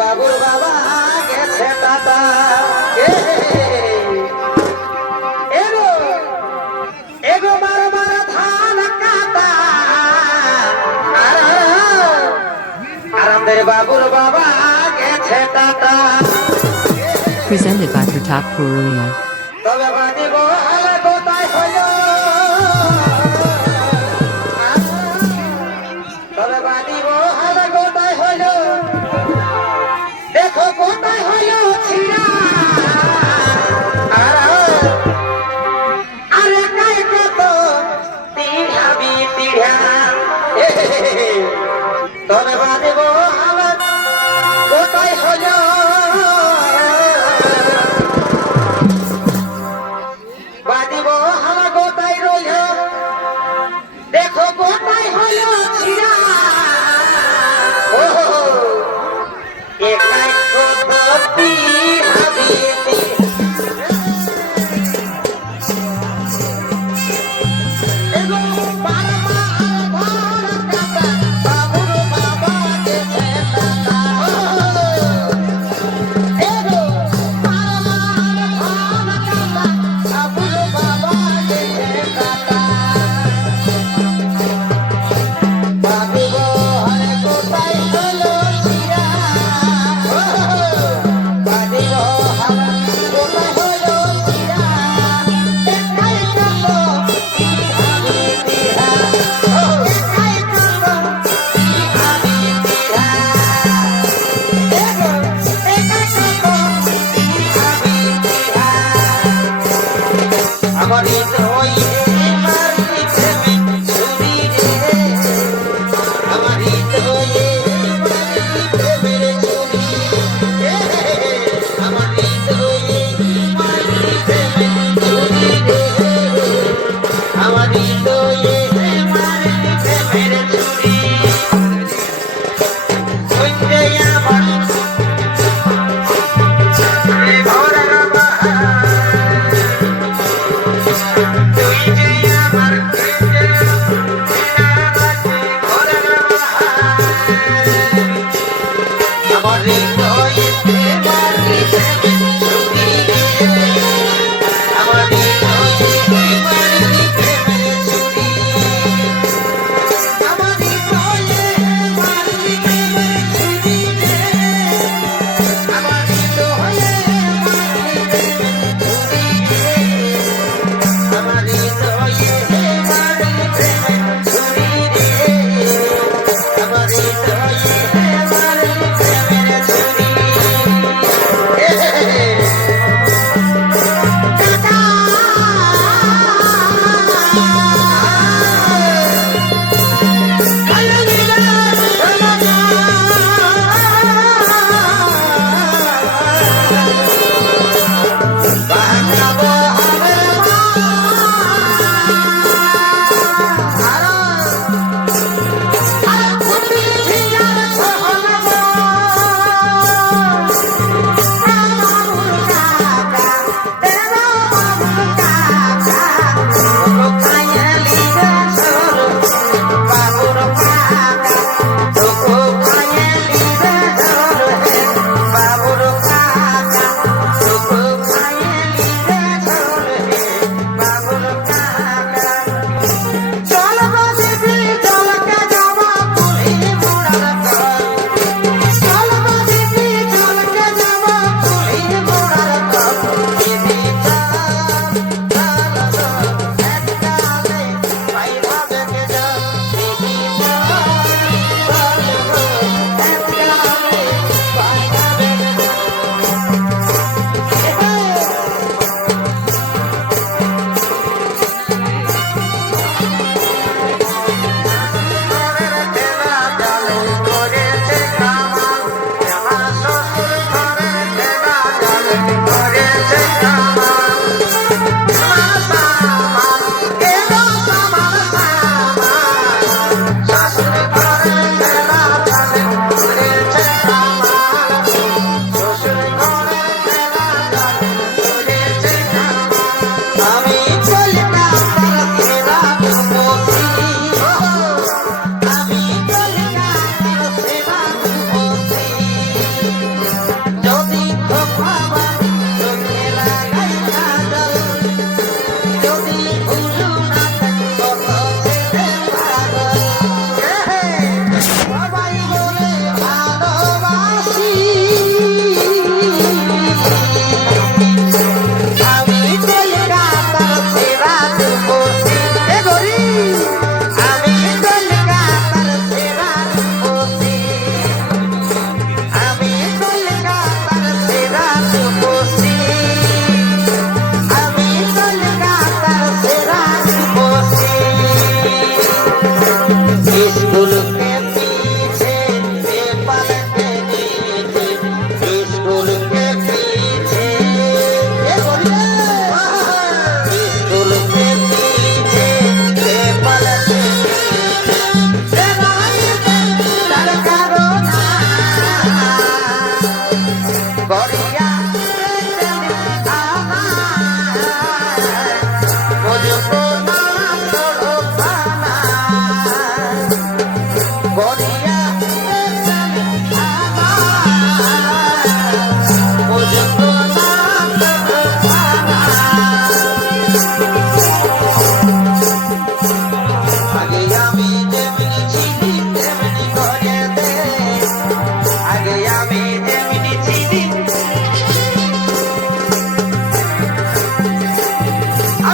বাবুর বাবা গেছে টাটা এগো মার মার ধান কাটা আরামদের বাবুর বাবা গেছে tata Presented by Pratap Purulia. তবে বাদিব আলে কোথায় হইল তবে বাদিব আলে কোথায় হইল দেখো কোথায় হইল ছিড়া আরে কাই কত তিড়াবি তিড়া তবে বাদিব আলে কোথায় হইল বাদিব হাওয়া গোটাই রইল দেখো গোটাই হইল ছিড়া একাই কতটি হাবিতে এগো বারমা আর কাটা বাবুর বাবা গেছে টাটা এগো বারমা আর কাটা বাবুর বাবা গেছে টাটা বাবুর হরে কোথায় হলো ছিড়া বাদিব হাওয়া কোথায় হলো ছিড়া একাই কত হাবি তিহা একাই কত হাবি তিহা এগো একাই কত হাবি তিহা আমার হৃদয় মারি প্রেমে ছুরি রে আমার হৃদয়ে মারি প্রেমের ছুরি আমার হৃদয়ে মারি প্রেমের ছুরি রে আমার হৃদয়ে মারি প্রেমের ছুরি সন্ধ্যে আমার ভরা বাহার তুই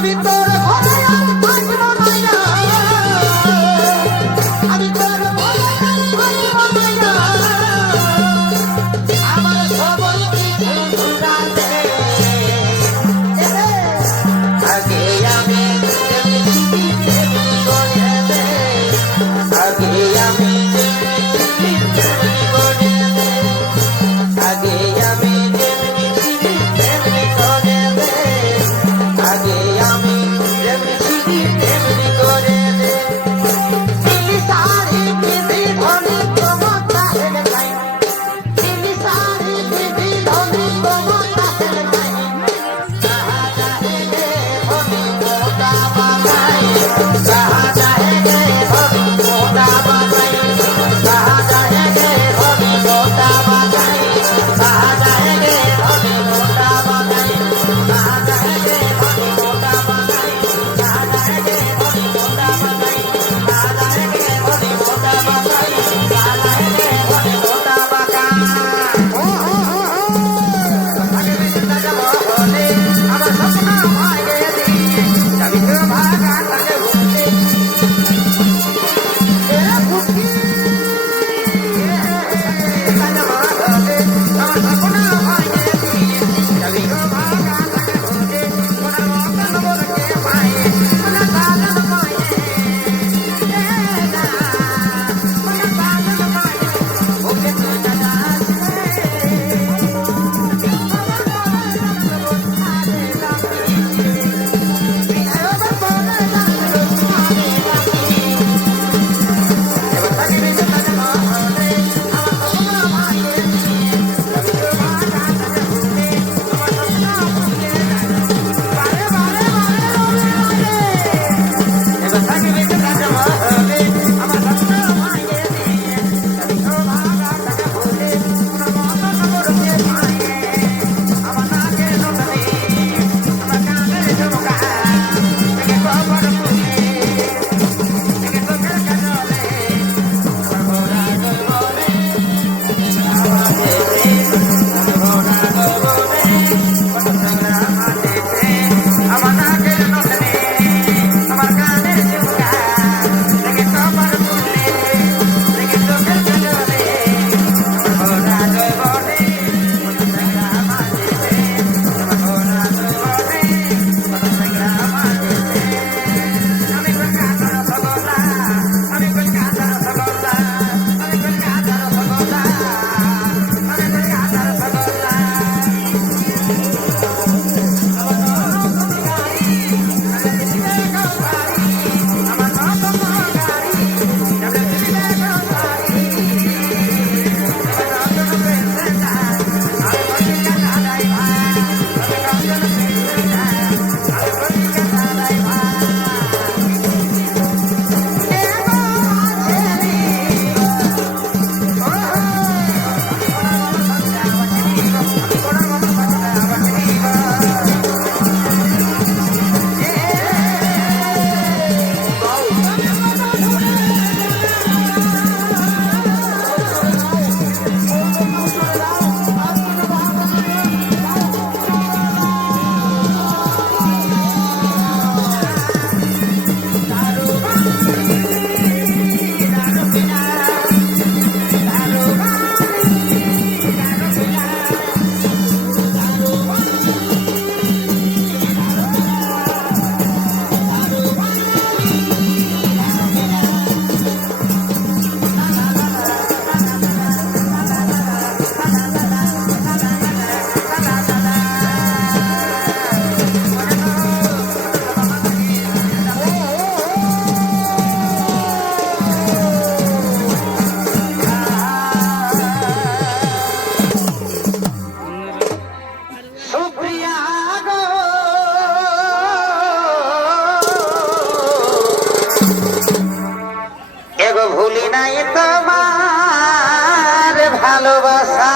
আমি তোর ঘরে আর থাকব না, আমি তোর ঘরে আর থাকব না, আমার সবল কিছু ভুলা দে। আগে আমি যেমনি তেমনি করে দে, আগে আমি যেমনি তেমনি করে দে, আগে আমি যেমনি তেমনি করে দে, আগে আমি যেমনি তেমনি করে দে। দিলি সারি দিদি ধনি তোমার হেলে গাই, দিলি সারি দিদি ধনি তোমার হেলে গাই, कहा जाएंगे धनी मोटा बागाई, कहा जाएंगे धनी मोटा बागाई, कहा जाएंगे धनी मोटा बागाई, कहा जाएंगे धनी मोटा बागाई, कहा जाएंगे धनी मोटा बागाई, कहा जाएंगे धनी मोटा बागाई, कहा जाएंगे धनी मोटा बागाई, कहा जाएंगे धनी मोटा बागाई। आगे भी जिंदा जब होले আমার স্বপ্ন ভাঙে দিয়ে যাবি তো ভাগা থাকে ভুলে এ বুকি কাজব হলে আমার স্বপ্ন ভাঙে দিয়ে যাবি তো ভাগা থাকে ভুলে কোনার মতন বলকে পায়ে কোনা সাজন পায়ে এ না কোনা সাজন পায়ে ওকে তো জানা ভুলি নাই তোমার ভালোবাসা।